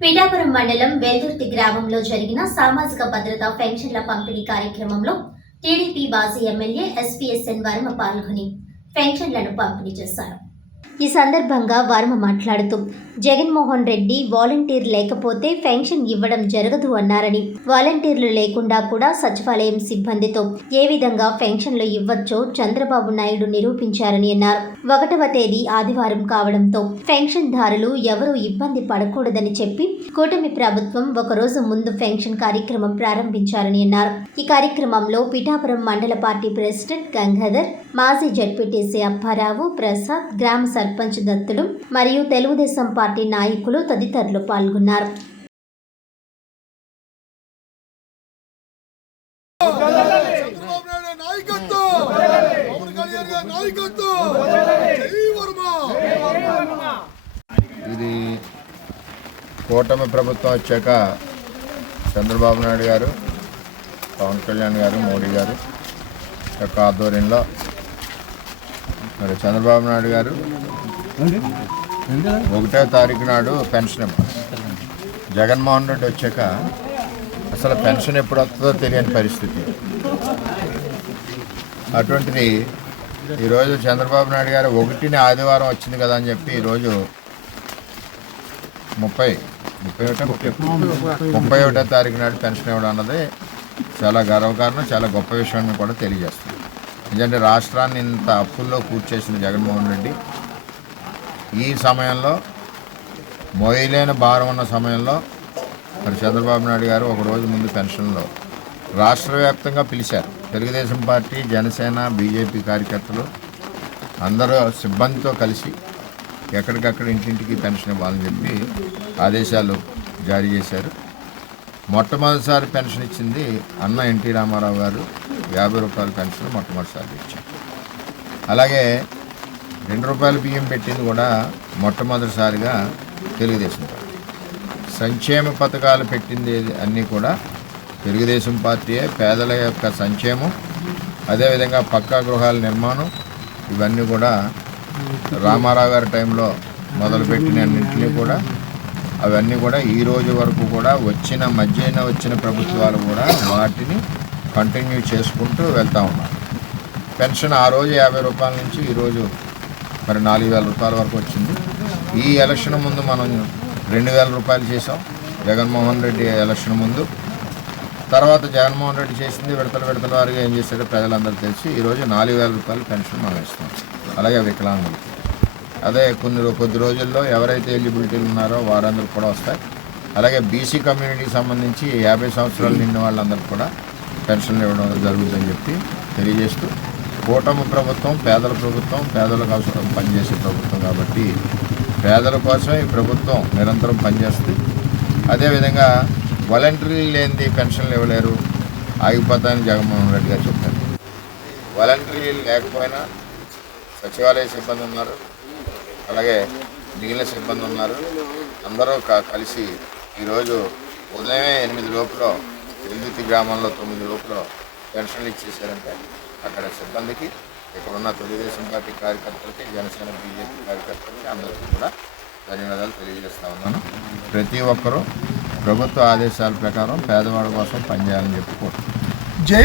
పిఠాపురం మండలం వెల్దుర్తి గ్రామంలో జరిగిన సామాజిక భద్రత పెన్షన్ల పంపిణీ కార్యక్రమంలో టీడీపీ మాజీ ఎమ్మెల్యే ఎస్పీఎస్ఎన్ వర్మ పాల్గొని పెన్షన్లను పంపిణీ చేశారు. ఈ సందర్భంగా వర్మ మాట్లాడుతూ జగన్మోహన్ రెడ్డి వాలంటీర్ లేకపోతే పెన్షన్ ఇవ్వడం జరగదు అన్నారని. వాలంటీర్లు లేకుండా కూడా సచివాలయం సిబ్బందితో ఏ విధంగా పెన్షన్లు ఇవ్వచ్చో చంద్రబాబు నాయుడు నిరూపించారని అన్నారు. ఒకటవ తేదీ ఆదివారం కావడంతో పెన్షన్దారులు ఎవరూ ఇబ్బంది పడకూడదని చెప్పి కూటమి ప్రభుత్వం ఒకరోజు ముందు పెన్షన్ కార్యక్రమం ప్రారంభించారని అన్నారు. ఈ కార్యక్రమంలో పిఠాపురం మండల పార్టీ ప్రెసిడెంట్ గంగాధర్ మాజీ జడ్పీటీసీ అప్పారావు ప్రసాద్ గ్రామ సర్పంచ్ దత్తులు మరియు తెలుగుదేశం పార్టీ నాయకులు తదితరులు పాల్గొన్నారు. ఇది కూటమి ప్రభుత్వం వచ్చాక చంద్రబాబు నాయుడు గారు పవన్ కళ్యాణ్ గారు మోడీ గారు యొక్క ఆధ్వర్యంలో మరి చంద్రబాబు నాయుడు గారు ఒకటో తారీఖు నాడు పెన్షన్ ఇవ్వాలి. జగన్మోహన్ రెడ్డి వచ్చాక అసలు పెన్షన్ ఎప్పుడు వస్తుందో తెలియని పరిస్థితి. అటువంటిది ఈరోజు చంద్రబాబు నాయుడు గారు ఒకటిని ఆదివారం వచ్చింది కదా అని చెప్పి ఈరోజు ముప్పై ముప్పై ఒకటో ముప్పై ఒకటో. తారీఖు నాడు పెన్షన్ ఇవ్వడం అన్నది చాలా గర్వకారణం చాలా గొప్ప విషయాన్ని కూడా తెలియజేస్తుంది. ఎందుకంటే రాష్ట్రాన్ని ఇంత అప్పుల్లో కూర్చేసిన జగన్మోహన్ రెడ్డి. ఈ సమయంలో మోయలేని భారం ఉన్న సమయంలో మరి చంద్రబాబు నాయుడు గారు ఒక రోజు ముందు పెన్షన్లో రాష్ట్ర వ్యాప్తంగా పిలిచారు. తెలుగుదేశం పార్టీ జనసేన బీజేపీ కార్యకర్తలు అందరూ సిబ్బందితో కలిసి ఎక్కడికక్కడ ఇంటింటికి పెన్షన్ ఇవ్వాలని చెప్పి ఆదేశాలు జారీ చేశారు. మొట్టమొదటిసారి పెన్షన్ ఇచ్చింది అన్న ఎన్టీ రామారావు గారు. యాభై రూపాయల పెన్షన్ మొట్టమొదటిసారి ఇచ్చారు అలాగే రెండు రూపాయల బియ్యం పెట్టింది కూడా మొట్టమొదటిసారిగా తెలుగుదేశం పార్టీ. సంక్షేమ పథకాలు పెట్టింది అన్నీ కూడా తెలుగుదేశం పార్టీయే. పేదల యొక్క సంక్షేమం అదేవిధంగా పక్కా గృహాల నిర్మాణం ఇవన్నీ కూడా రామారావు గారి టైంలో మొదలుపెట్టినన్నింటినీ కూడా అవన్నీ కూడా ఈ రోజు వరకు కూడా వచ్చిన మధ్యన వచ్చిన ప్రభుత్వాలు కూడా వాటిని కంటిన్యూ చేసుకుంటూ వెళ్తూ ఉన్నాం. పెన్షన్ ఆ రోజు యాభై రూపాయల నుంచి ఈరోజు మరి నాలుగు వేల రూపాయల వరకు వచ్చింది. ఈ ఎలక్షన్ ముందు మనం రెండు వేల రూపాయలు చేసాం జగన్మోహన్ రెడ్డి ఎలక్షన్ ముందు. తర్వాత జగన్మోహన్ రెడ్డి చేసింది విడతల విడతల వారిగా ఏం చేశాడో ప్రజలందరూ తెలిసి ఈరోజు నాలుగు వేల రూపాయలు పెన్షన్ మనం ఇస్తాం. అలాగే వికలాంగులకి అదే కొన్ని కొద్ది రోజుల్లో ఎవరైతే ఎలిజిబిలిటీలు ఉన్నారో వారందరూ కూడా వస్తాయి. అలాగే బీసీ కమ్యూనిటీకి సంబంధించి యాభై సంవత్సరాలు నిండిన వాళ్ళందరూ కూడా పెన్షన్లు ఇవ్వడం జరుగుతుందని చెప్పి తెలియజేస్తూ కూటమి ప్రభుత్వం పేదల ప్రభుత్వం పేదల కోసం పనిచేసే ప్రభుత్వం కాబట్టి పేదల కోసం ఈ ప్రభుత్వం నిరంతరం పనిచేస్తుంది. అదేవిధంగా వాలంటరీ లేనిది పెన్షన్లు ఇవ్వలేరు. ఆగిపోతాయని జగన్మోహన్ రెడ్డి గారు చెప్పారు. వాలంటరీ లేకపోయినా సచివాలయ సిబ్బంది ఉన్నారు. అలాగే మిగిలిన సిబ్బంది ఉన్నారు. అందరూ క- కలిసి ఈరోజు ఉదయమే ఎనిమిది లోపల వెల్దుర్తి గ్రామంలో తొమ్మిది లోపల పెన్షన్లు ఇచ్చేసారంటే అక్కడ సిబ్బందికి ఇక్కడ ఉన్న తెలుగుదేశం పార్టీ కార్యకర్తలకి జనసేన బీజేపీ కార్యకర్తలకి అందరికీ కూడా ధన్యవాదాలు తెలియజేస్తా ఉన్నాను. ప్రతి ఒక్కరూ ప్రభుత్వ ఆదేశాల ప్రకారం పేదవాడి కోసం పనిచేయాలని చెప్పి జై